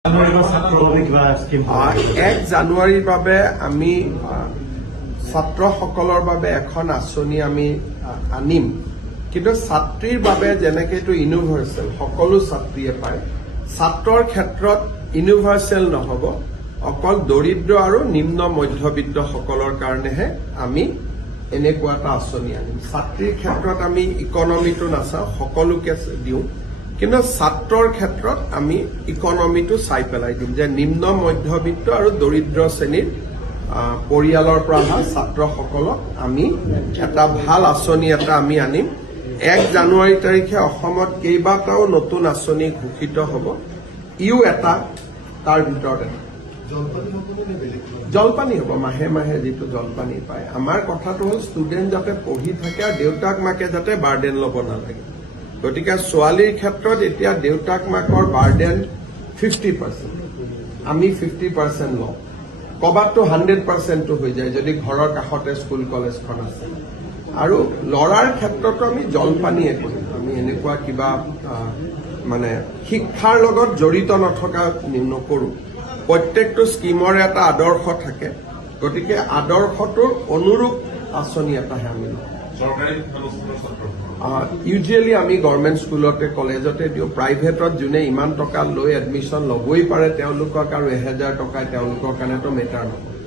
1 জানুৱাৰীৰ বাবে আমি ছাত্ৰসকলৰ বাবে এখন আঁচনি আমি আনিম, কিন্তু ছাত্ৰীৰ বাবে যেনেকৈ এইটো ইউনিভাৰ্চেল সকলো ছাত্ৰীয়ে পায়, ছাত্ৰৰ ক্ষেত্ৰত ইউনিভাৰ্চেল নহ'ব, অকল দৰিদ্ৰ আৰু নিম্ন মধ্যবিত্তসকলৰ কাৰণেহে আমি এনেকুৱা এটা আঁচনি আনিম। ছাত্ৰীৰ ক্ষেত্ৰত আমি ইকনমিটো নাচাওঁ, সকলোকে দিওঁ, কিন্তু ছাত্ৰৰ ক্ষেত্ৰত আমি ইকনমিটো চাই পেলাই দিম যে নিম্ন মধ্যবিত্ত আৰু দৰিদ্ৰ শ্ৰেণীৰ পৰিয়ালৰ পৰা অহা ছাত্ৰসকলক আমি এটা ভাল আঁচনি এটা আমি আনিম। 1 জানুৱাৰী তাৰিখে অসমত কেইবাটাও নতুন আঁচনি ঘোষিত হ'ব, ইও এটা তাৰ ভিতৰত এটা। জলপানী হ'ব, মাহে মাহে যিটো জলপানী পায়। আমাৰ কথাটো হ'ল ষ্টুডেণ্ট যাতে পঢ়ি থাকে আৰু দেউতাক মাকে যাতে বাৰ্ডেন ল'ব নালাগে। গতিকে ছোৱালীৰ ক্ষেত্ৰত এতিয়া দেউতাক মাকৰ বাৰ্ডেন 50%, আমি 50% লওঁ। ক'ৰবাততো 100%টো হৈ যায় যদি ঘৰৰ কাষতে স্কুল কলেজখন আছে। আৰু ল'ৰাৰ ক্ষেত্ৰতো আমি জলপানীয়ে কৰিম, আমি এনেকুৱা কিবা মানে শিক্ষাৰ লগত জড়িত নথকা নকৰোঁ। প্ৰত্যেকটো স্কিমৰে এটা আদৰ্শ থাকে, গতিকে আদৰ্শটোৰ অনুৰূপ আঁচনি এটাহে আমি লওঁ। ইউজুৱেলি আমি গভৰ্ণমেণ্ট স্কুলতে কলেজতে দিওঁ। প্ৰাইভেটত যোনে ইমান টকা লৈ এডমিশ্যন ল'বই পাৰে তেওঁলোকক আৰু 1000 টকাই তেওঁলোকৰ কাৰণেতো মেটাৰ নকৰে।